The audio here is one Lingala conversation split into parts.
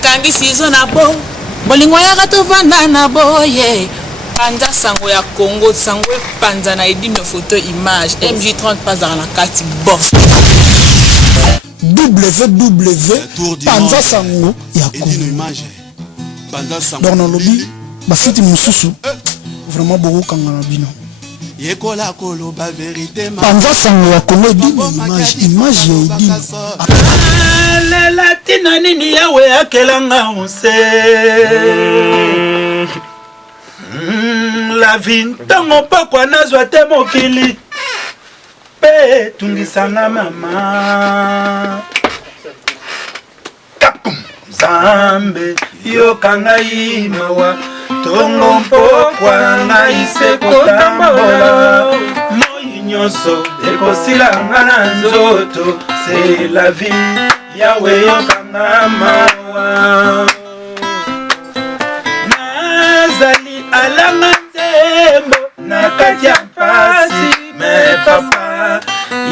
nakangi sizo na bo bolingo ya gato vanda na boye panza sango ya Congo sango panza na edino photo image MJ30 pas dans la carte bon www panza sango ya Congo image panza sango dans le lobby basiti mususu vraiment beaucoup kangana bino yekola kolo ba vérité panza sango ya Congo image ya edino le latina nini yawe akelanga onse la vie ntango pokwa nazwa te mokili pe tungisanga mama kapum zambe yokanga imawa tongo pokwa ngai se kotambola moi nyonso ekosilanga na nzoto c'est la vie yawe yokanga mawa nazali alanga nzembo na kati ya mpasi me papa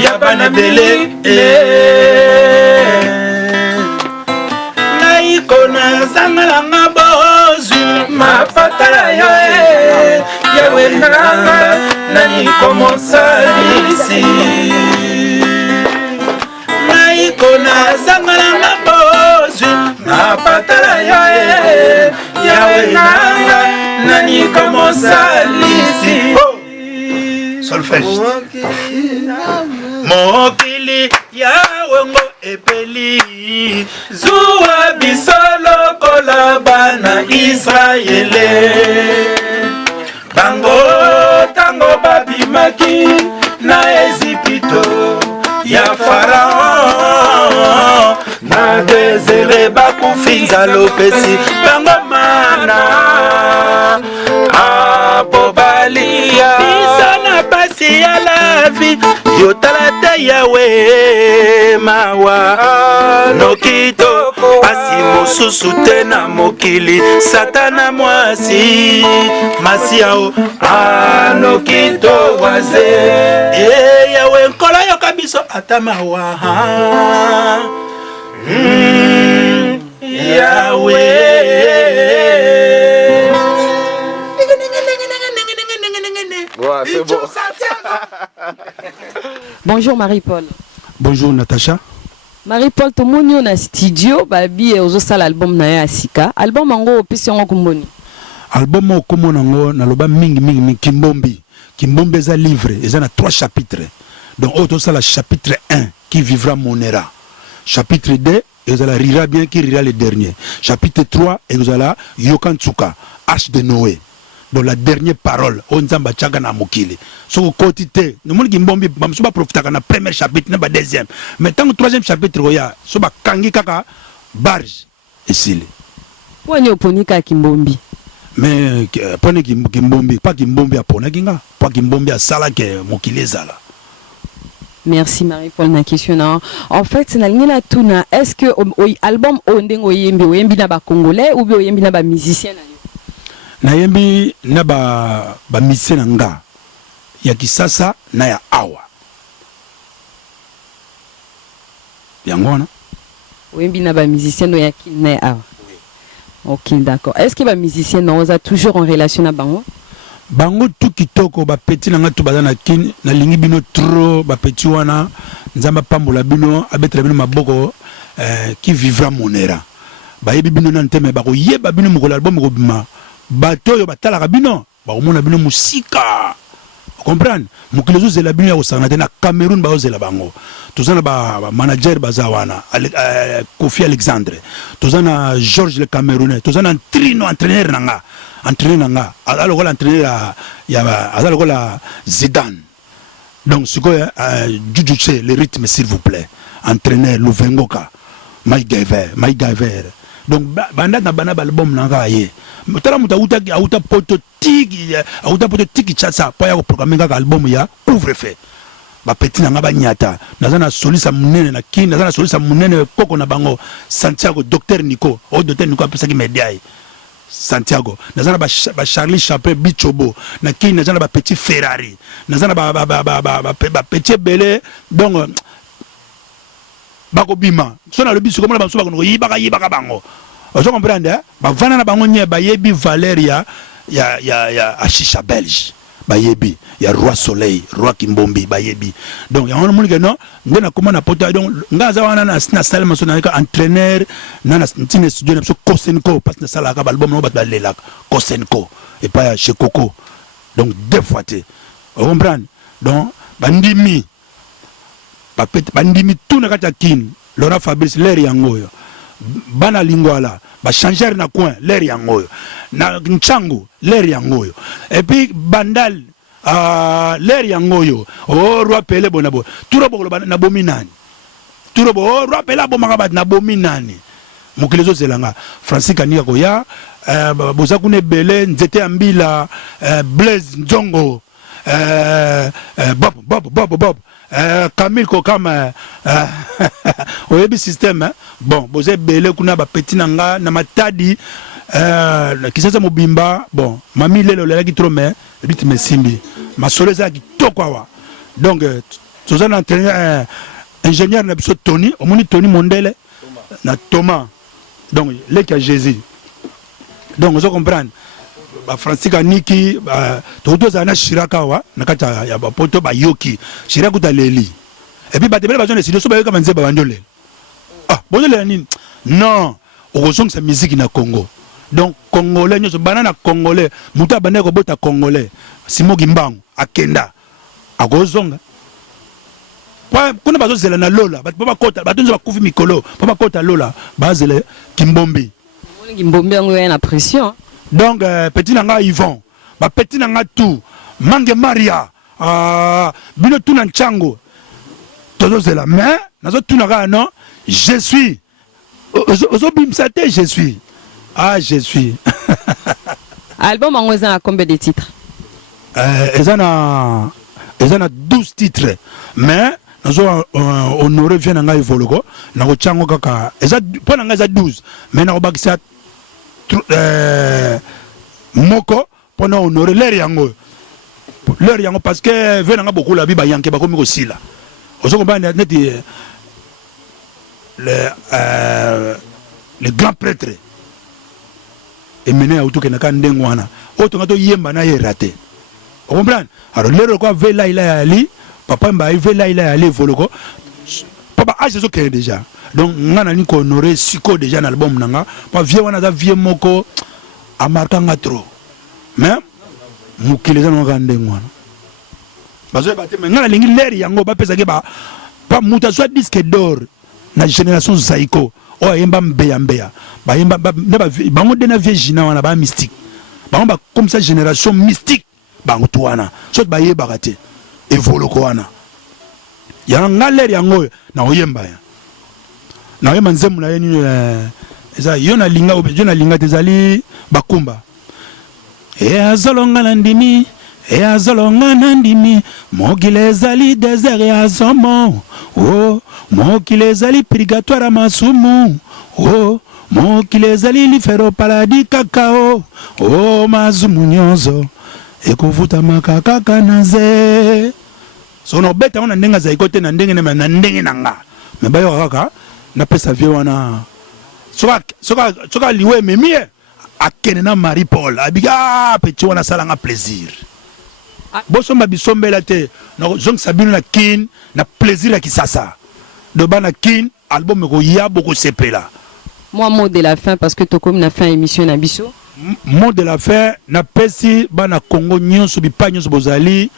ya bana bele ngai kona zangalanga bozwi mapatala yo yawe nanga nani komosalisi ngai kona zangalanga bozwi mapatala yo yawe nanga nani komosalisi solfège mokili yawe ngo epeli zuwa bisolo kola bana Israele bango tango babimaki na Ezipito ya Farao na desere bakufinza lopesi bango mana abobalia isana pasi ya la vie yotalata yawe mawa nokito pasi mosusu te na mokili satana mwasi masiao anokito waze yawe nkola yoka biso ata mawa yawe. Ouais, c'est bon. Bonjour Marie-Paul. Bonjour Natacha. Marie-Paul, to moni na studio babi ozo sala album na ya Sika. Album ngo opesi ngo kumboni. Album o komona ngo na loba mingi Kimbombi. Kimbombi za livre, eza na 3 chapitres. Donc auto sala chapitre 1 qui vivra mon era. Chapitre 2 ezala rira bien qui rira le dernier. Chapitre 3 ezala Yokantuka, Arche de Noé. Dans la dernière parole, on zamba tchaka na mokili. So quotité, nous moni Kimbombi bamso ba profita na premier chapitre na ba deuxième. Mais tant que troisième chapitre oya, so ba kangi kaka barge esile. Wani oponika Kimbombi. Mais pone Kimbombi, pas Kimbombi apona kinga, pas Kimbombi asala ke mokili ezala. Merci Marie-Paul na question. En fait, na lingina tuna, est-ce que album ondengo yembi na ba congolais ou bien yembi na ba musicien na yo? Na yembi na ba musicien nga ya kisasa na ya awa. Yangona? Yembi na ba musicien ya na ya awa. Ok, d'accord. Est-ce que ba musicien na oza toujours en relation na bango? Bango tout kitoko ba petit na ngatu bazana kin na lingi bino trop ba petit wana nzamba pambola bino abetra bino maboko qui vivra mon era ba yebi bino na nteme ba ko yeba bino mo album ko bima bato yo batala bino ba ko mona bino musika comprendre mukilo zela bino ya ko sangana na Cameroun ba ozela bango tozana ba manager bazawana Kofi Alexandre tozana George le Camerounais tozana Trino entraîneur nanga entraîneur nanga alors l'entraîneur ya alors la Zidane donc ce que Djudjutse le rythme s'il vous plaît entraîneur Louvengoka Maïgaver donc banda na bana album nanga ye tala muta auta prototiki chatsa pa ya ko programmer nanga album ya couvre-feu ba petit nanga ba nyata nazana solisa munene na kini nazana solisa munene koko na bango Santiago docteur Nico apesa ki media Santiago nazana ba Charlie Chaplin Bichobo na kini nazana ba petit Ferrari nazana ba petit belé donc bako bima sona le biso comme la banso bako yibaka bango Vous comprenez? Vana na bango nye bayebi Valeria ya Ashisha Belge. Bayebi, il y a Roi Soleil, Roi Kimbombi, Bayebi. Donc, il y a un monde qui non, on a comment on a porté. Donc, ngaza wana na salle masonaka entraîneur, na ntine studio na Kosenko parce que sala ka album no batba lela Kosenko et pas chez Coco. Donc, deux fois té. Vous comprenez? Donc, bandimi tout na kata kin, Laura Fabrice l'air yango. Bana lingwala ba changer na coin l'air yangoyo na nchangu l'air yangoyo et puis bandal l'air yangoyo oh roi pele bonabo turobo na bominani turobo oh roi pele bomaka na bominani mukilezo zelanga Francis Kania koya bozakune bele nzete ambila Blaise Nzongo Bob Camille Kokama oyebi système bon boze belé kuna ba petit nanga na matadi kisasa mobimba bon mami lelo lela ki trop mais rythme simbi masoleza ki tokwa donc tozana entraîneur ingénieur na biso Tony omoni Tony Mondele na Thomas donc les qui a Jésus donc vous comprenez ba Francis Kaniki toto zana Shiraka wa nakata ya ba poto ba yoki Shiraka kutaleli et puis ba tebele ba zone studio so ba yoka manze ba bandole ah bonole nini non ozong sa musique na Congo donc congolais nyoso banana congolais muta bande ko bota congolais Simo Gimbangu akenda akozonga pa kuna bazo zela na lola ba kota ba tonzo ba kufi mikolo ba kota lola ba zela Kimbombi Kimbombi ngo ya na pression. Donc, petit nanga Yvon, ba petit nanga tout, Mange Maria, bino tout nanchango. Todo c'est la main, nazo tout naga non, je suis. Ozo bimsate, je suis. Ah, je suis. Album en a combien de titres? Ils en a 12 titres, mais nazo honoré vient nanga Ivologo, nago chango kaka. Eza pas nanga eza 12, mais nago bakisa moko pendant honorer l'air yango parce que venanga beaucoup la biba yanke ba komi ko sila ozo komba net le grand prêtre et mené auto ke nakande ngwana auto ngato yemba na ye raté on comprend alors le quoi vela il a ali papa mba vela il a ali voloko papa a jesu que déjà donc ngana ni ko honorer siko déjà na album nanga pa vie wana za vie moko a marquanga trop mais mukileza no kande ngwana bazo ba te ngana lingi l'air yango ba pesa ke ba muta soit disque d'or na génération zaiko o yemba mbeya ba yemba ba ngo de na viejina wana ba mystique ba ngo comme ça génération mystique ba ngo wana soit ba yeba kate evoloko wana ya ngale yango na oyemba ya na yema nzemu na yeni eza yona linga obejona linga tezali bakumba azolonga na ndimi azolonga na ndimi mokile ezali désert ya zomo oh mokile ezali purgatoire masumu oh mokile ezali lifero paradis kakao oh mazumu nyonso ekuvuta makakaka na ze sono beta wana ndenga za ikote na ndenge na ndenge nanga me bayo kaka na pesa vie wana soka liwe memie akene na Marie Paul abiga petit wana salanga plaisir bosomba bisombela te na zong sabino na kin na plaisir ya kisasa de bana kin album ko ya boko sepela moi mot de la fin parce que to comme na fin émission na biso mot de la fin na pesi bana Congo nyonso bipanyo so bozali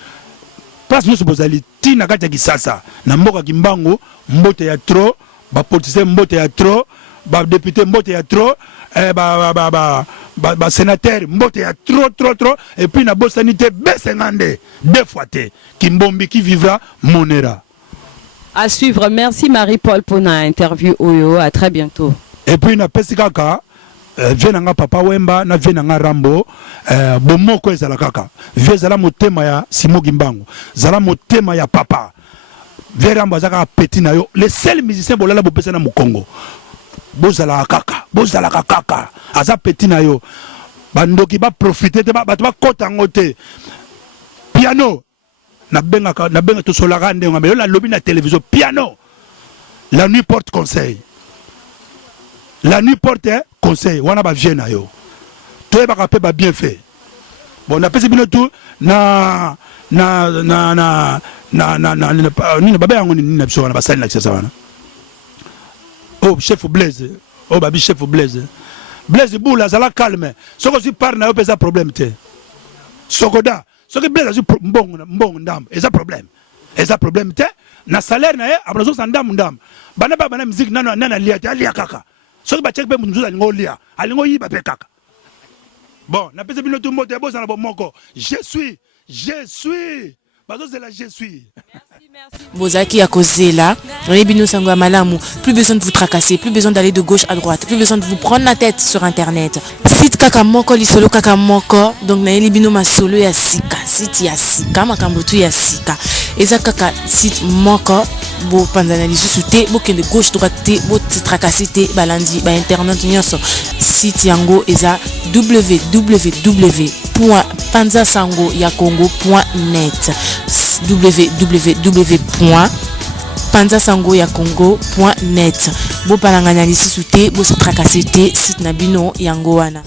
place nyonso bozali tina kati ya kisasa na mboka Kimbangu mbote ya trop ba politicien mbote ya trop ba député mbote ya trop ba sénateur mbote ya trop et puis na bosanité B50 deux fois té Kimbombi qui vivra monera à suivre. Merci Marie-Paul pour notre interview oyo, à très bientôt. Et puis na pesi kaka venanga papa Wemba na venanga Rambo bomoko ezala kaka vezala motema ya Simo Gimbangu zala motema ya papa Verambo azaka petit na yo les seuls musiciens bolala bopesa na Mukongo bozala kaka aza petit na yo bandoki ba profiter te ba kota ngote piano na benga to solaka ndenga mais la lobby na télévision piano la nuit porte conseil conseil wana ba vieux na yo to ba kapé ba bien fait bon na pesi bino tout na ni baba yango ni na biso wana ba sali na kisa wana oh chef Blaise oh babi chef Blaise boula zala calme soko si par na yo pesa problème te sokoda soki Blaise azu mbongo ndam eza problème te na salaire na ye abrazo sandam bana ba bana musique nana lia kaka soki ba check pe mutu alingo lia alingo yiba pe kaka bon na pesa bino tout moto boza na bomoko je suis bazo zela je suis. Bozaki à causer là, Rebino Sango Malamu, plus besoin de vous tracasser, plus besoin d'aller de gauche à droite, plus besoin de vous prendre la tête sur internet. Site Kakamoko, lisolo Kakamoko, donc na Elibino Masolo ya Sika, site ya Sika, Makambotu ya Sika. Eza Kaka site Moko, bo panzana lisusu te, bo kende gauche droite te, bo tracasser te, balandi, ba internet nyonso. Site yango eza www.panzasangoyakongo.net www.panzasangoyakongo.net bo palanganya lisusu te bo se tracasser te site na bino yango wana.